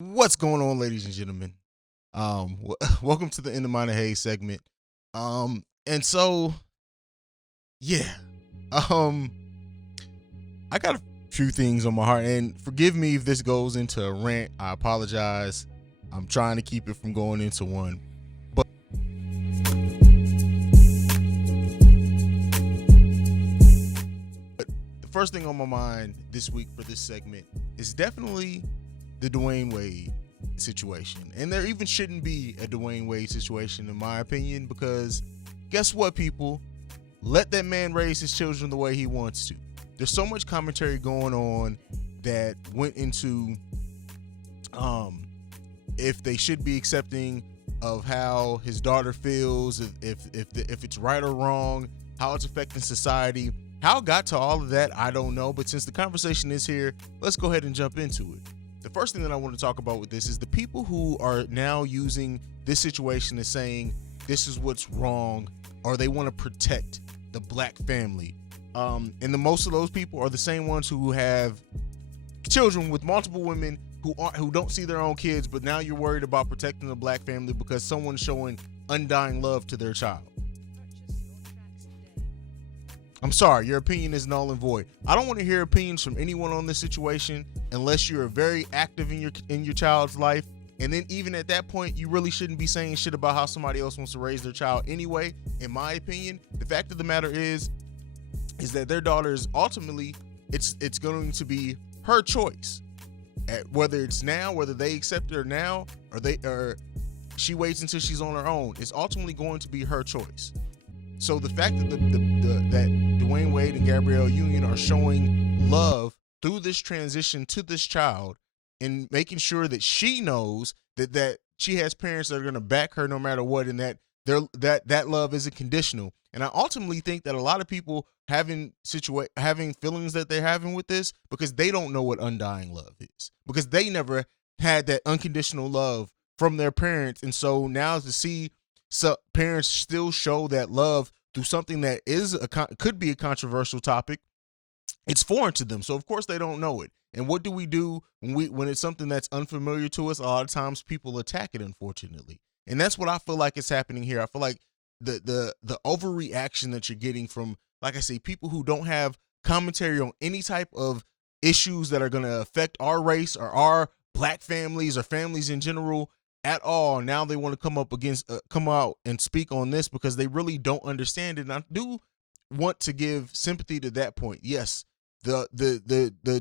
What's going on, ladies and gentlemen? Welcome to the End of Mind Haize segment. And so yeah, um, I got a few things on my heart, and forgive me if this goes into a rant. I apologize. I'm trying to keep it from going into one. But the first thing on my mind this week for this segment is definitely the Dwayne Wade situation. And there even shouldn't be a Dwayne Wade situation, in my opinion, because guess what, people? Let that man raise his children the way he wants to. There's so much commentary going on that went into if they should be accepting of how his daughter feels, if it's right or wrong, how it's affecting society. How it got to all of that, I don't know. But since the conversation is here, let's go ahead and jump into it. The first thing that I want to talk about with this is the people who are now using this situation as saying this is what's wrong, or they want to protect the black family. And the most of those people are the same ones who have children with multiple women who don't see their own kids, but now you're worried about protecting the black family because someone's showing undying love to their child. I'm sorry, your opinion is null and void. I don't want to hear opinions from anyone on this situation unless you're very active in your child's life. And then even at that point, you really shouldn't be saying shit about how somebody else wants to raise their child anyway. In my opinion, the fact of the matter is that their daughter is ultimately it's going to be her choice. Whether it's now, whether they accept it or now, or she waits until she's on her own, it's ultimately going to be her choice. So the fact that that Dwayne Wade and Gabrielle Union are showing love through this transition to this child and making sure that she knows that she has parents that are going to back her no matter what, and that that love isn't conditional. And I ultimately think that a lot of people having feelings that they're having with this because they don't know what undying love is, because they never had that unconditional love from their parents. And so now to see parents still show that love through something that could be a controversial topic, it's foreign to them. So of course they don't know it. And what do we do when it's something that's unfamiliar to us? A lot of times people attack it, unfortunately. And that's what I feel like is happening here. I feel like the overreaction that you're getting from, like I say, people who don't have commentary on any type of issues that are going to affect our race or our black families or families in general at all. Now they want to come out and speak on this because they really don't understand it. And I do want to give sympathy to that point. Yes, the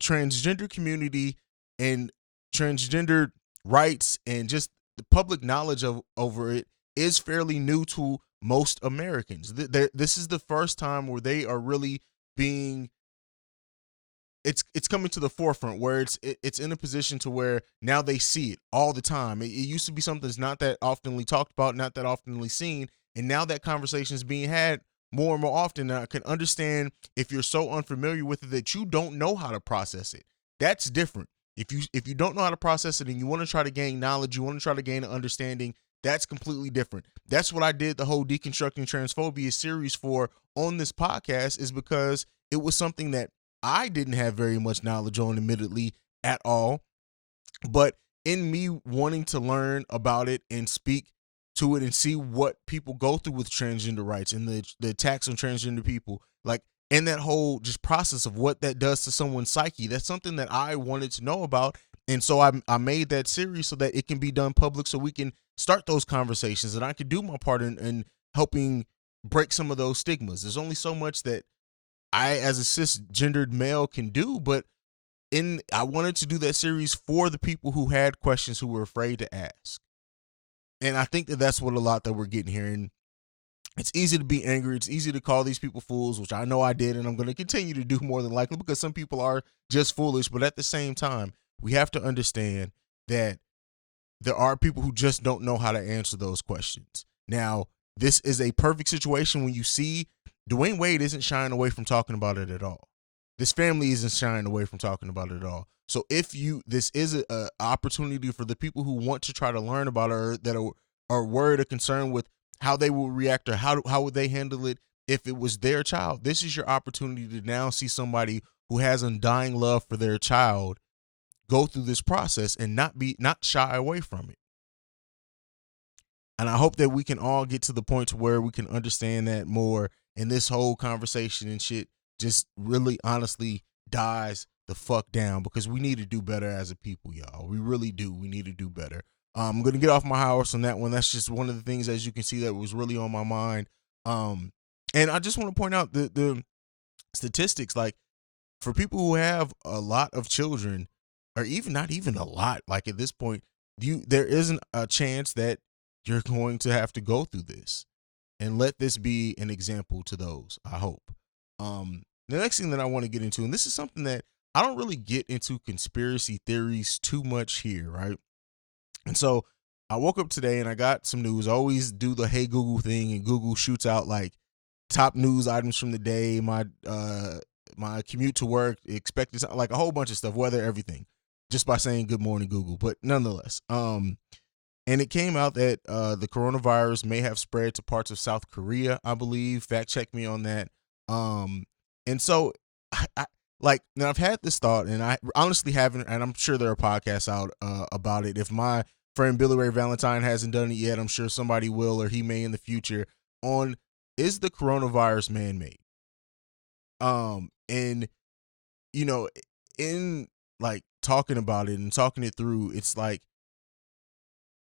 transgender community and transgender rights and just the public knowledge over it is fairly new to most Americans. This is the first time where they are really being it's coming to the forefront, where it's in a position to where now they see it all the time. It used to be something that's not that oftenly talked about, not that oftenly seen, and now that conversation is being had more and more often. And I can understand if you're so unfamiliar with it that you don't know how to process it. That's different. If you don't know how to process it and you want to try to gain knowledge, you want to try to gain an understanding, that's completely different. That's what I did the whole Deconstructing Transphobia series for on this podcast, is because it was something that I didn't have very much knowledge on, admittedly, at all. But in me wanting to learn about it and speak to it and see what people go through with transgender rights and the attacks on transgender people, like, and that whole just process of what that does to someone's psyche, that's something that I wanted to know about. And so I made that series so that it can be done public, so we can start those conversations and I can do my part in helping break some of those stigmas. There's only so much that I, as a cisgendered male, can do, but I wanted to do that series for the people who had questions, who were afraid to ask. And I think that that's what a lot that we're getting here. And it's easy to be angry. It's easy to call these people fools, which I know I did, and I'm going to continue to do more than likely, because some people are just foolish. But at the same time, we have to understand that there are people who just don't know how to answer those questions. Now, this is a perfect situation when you see Dwayne Wade isn't shying away from talking about it at all. This family isn't shying away from talking about it at all. So this is a opportunity for the people who want to try to learn about it, or that are worried or concerned with how they will react, or how would they handle it if it was their child. This is your opportunity to now see somebody who has undying love for their child go through this process and not shy away from it. And I hope that we can all get to the point to where we can understand that more, and this whole conversation and shit just really honestly dies the fuck down, because we need to do better as a people, y'all. We really do. We need to do better. I'm gonna get off my horse on that one. That's just one of the things, as you can see, that was really on my mind. And I just want to point out the statistics, like for people who have a lot of children, or even not even a lot, like at this point, there isn't a chance that you're going to have to go through this, and let this be an example to those, I hope. The next thing that I want to get into, and this is something that I don't really get into conspiracy theories too much here, right? And so I woke up today and I got some news. I always do the Hey Google thing, and Google shoots out like top news items from the day, my commute to work, expected, like a whole bunch of stuff, weather, everything, just by saying good morning Google. But nonetheless, and it came out that the coronavirus may have spread to parts of South Korea, I believe. Fact check me on that. And so I like, now I've had this thought, and I honestly haven't, and I'm sure there are podcasts out about it. If my friend Billy Ray Valentine hasn't done it yet, I'm sure somebody will, or he may in the future, on, is the coronavirus man-made? And you know, in like talking about it and talking it through, it's like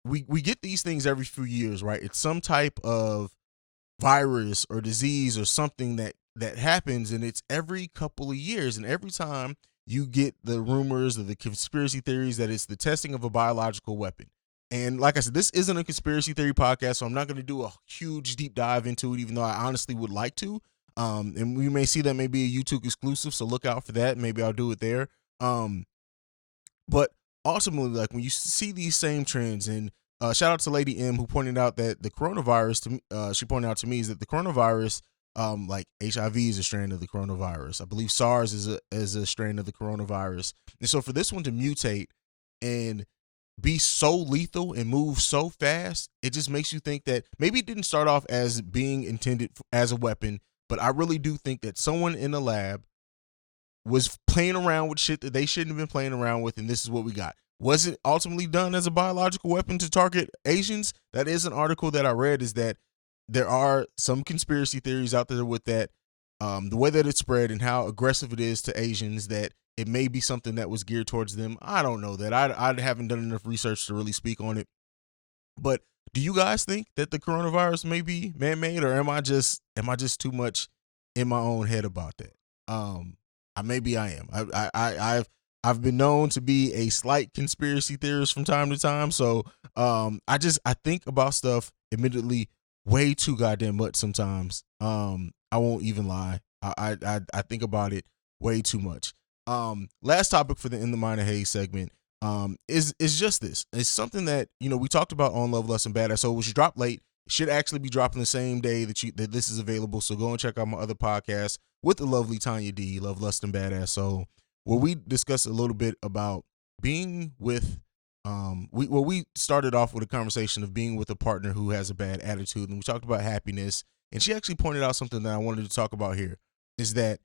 we get these things every few years, right? It's some type of virus or disease or something that happens, and it's every couple of years, and every time you get the rumors or the conspiracy theories that it's the testing of a biological weapon. And like I said, this isn't a conspiracy theory podcast, so I'm not going to do a huge deep dive into it, even though I honestly would like to. And we may see that maybe a YouTube exclusive, so look out for that. Maybe I'll do it there. But ultimately, like when you see these same trends, and shout out to Lady M, who pointed out that the coronavirus, she pointed out to me, is that the coronavirus, like HIV is a strain of the coronavirus. I believe SARS is a strain of the coronavirus. And so for this one to mutate and be so lethal and move so fast, it just makes you think that maybe it didn't start off as being intended as a weapon, but I really do think that someone in the lab was playing around with shit that they shouldn't have been playing around with, and this is what we got. Was it ultimately done as a biological weapon to target Asians? That is an article that I read, is that there are some conspiracy theories out there with that, the way that it spread and how aggressive it is to Asians, that it may be something that was geared towards them. I don't know that. I haven't done enough research to really speak on it. But do you guys think that the coronavirus may be man-made, or am I just too much in my own head about that? Maybe I am. I've been known to be a slight conspiracy theorist from time to time. So I think about stuff, admittedly, way too goddamn much sometimes. I won't even lie. I think about it way too much. Last topic for the In the Mind of Haize segment is just this. It's something that, we talked about on Love, Lust, and Badass. So it was dropped late. It should actually be dropping the same day that this is available. So go and check out my other podcast with the lovely Tanya D, Love, Lust, and Badass. So where we discussed a little bit about being with, we started off with a conversation of being with a partner who has a bad attitude, and we talked about happiness. And she actually pointed out something that I wanted to talk about here, is that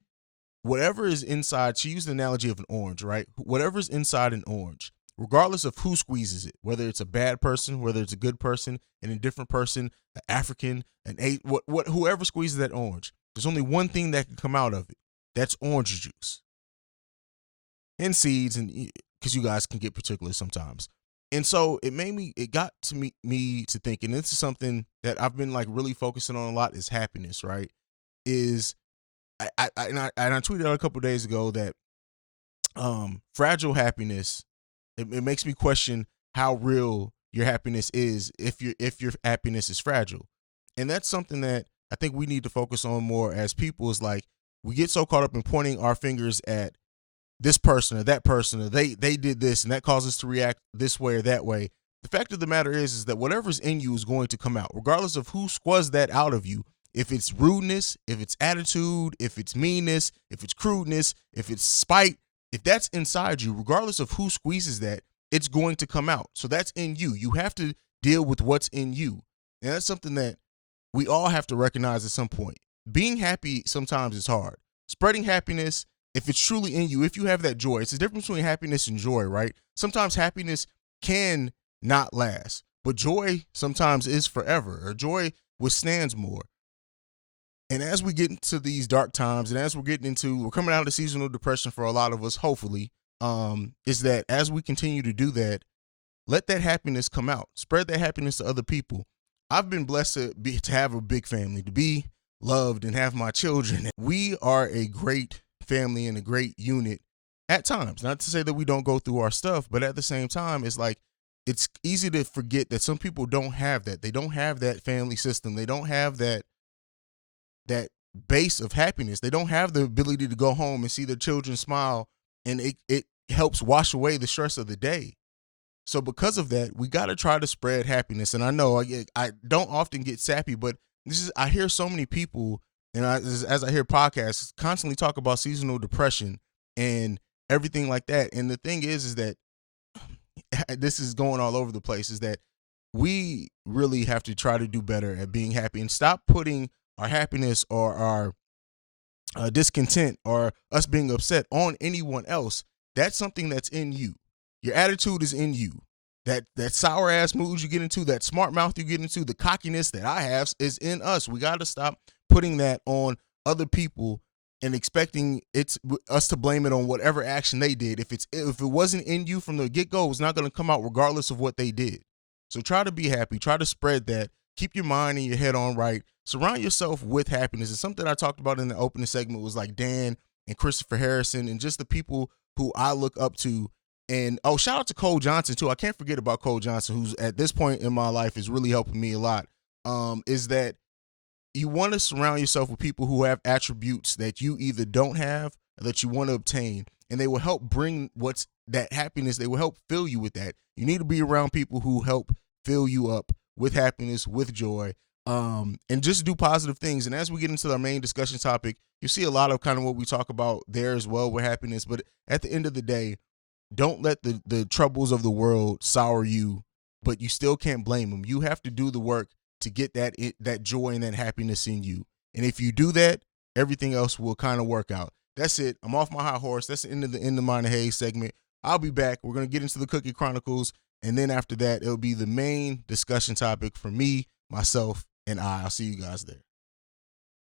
whatever is inside, she used the analogy of an orange, right? Whatever's inside an orange, regardless of who squeezes it, whether it's a bad person, whether it's a good person, an indifferent person, an African, whoever squeezes that orange, there's only one thing that can come out of it. That's orange juice and seeds, and because you guys can get particular sometimes. And so it got to me to think, and this is something that I've been like really focusing on a lot, is happiness, right? I tweeted out a couple of days ago that fragile happiness, it makes me question how real your happiness is if your happiness is fragile. And that's something that I think we need to focus on more as people, is like, we get so caught up in pointing our fingers at this person or that person, or they did this and that caused us to react this way or that way. The fact of the matter is that whatever's in you is going to come out, regardless of who squaws that out of you. If it's rudeness, if it's attitude, if it's meanness, if it's crudeness, if it's spite, if that's inside you, regardless of who squeezes that, it's going to come out. So that's in you. You have to deal with what's in you. And that's something that we all have to recognize at some point. Being happy sometimes is hard. Spreading happiness if it's truly in you, if you have that joy, it's the difference between happiness and joy, right? Sometimes happiness can not last, but joy sometimes is forever, or joy withstands more. And as we get into these dark times, and as we're coming out of seasonal depression for a lot of us, hopefully, is that as we continue to do that, let that happiness come out. Spread that happiness to other people. I've been blessed to have a big family, to be loved and have my children. We are a great family and a great unit at times. Not to say that we don't go through our stuff, but at the same time, it's like it's easy to forget that some people don't have that. They don't have that family system. They don't have that base of happiness. They don't have the ability to go home and see their children smile, and it helps wash away the stress of the day. So because of that, we got to try to spread happiness. And I know I don't often get sappy, but I hear so many people, and as I hear podcasts, constantly talk about seasonal depression and everything like that. And the thing is that this is going all over the place, is that we really have to try to do better at being happy and stop putting our happiness or our discontent or us being upset on anyone else. That's something that's in you. Your attitude is in you. That sour ass mood you get into, that smart mouth you get into, the cockiness that I have is in us. We got to stop putting that on other people and expecting us to blame it on whatever action they did. If it wasn't in you from the get-go, it's not going to come out regardless of what they did. So try to be happy. Try to spread that. Keep your mind and your head on right. Surround yourself with happiness. It's something I talked about in the opening segment, was like Dan and Christopher Harrison and just the people who I look up to. And shout out to Cole Johnson too. I can't forget about Cole Johnson, who's at this point in my life is really helping me a lot. Is that you want to surround yourself with people who have attributes that you either don't have or that you want to obtain, and they will help bring that happiness. They will help fill you with that. You need to be around people who help fill you up with happiness, with joy, and just do positive things. And as we get into our main discussion topic, you see a lot of kind of what we talk about there as well with happiness. But at the end of the day, don't let the troubles of the world sour you, but you still can't blame them. You have to do the work to get that joy and that happiness in you. And if you do that, everything else will kind of work out. That's it. I'm off my high horse. That's the end of mine and Haize segment. I'll be back. We're going to get into the Cookie Chronicles. And then after that, it'll be the main discussion topic for me, myself, and I'll see you guys there.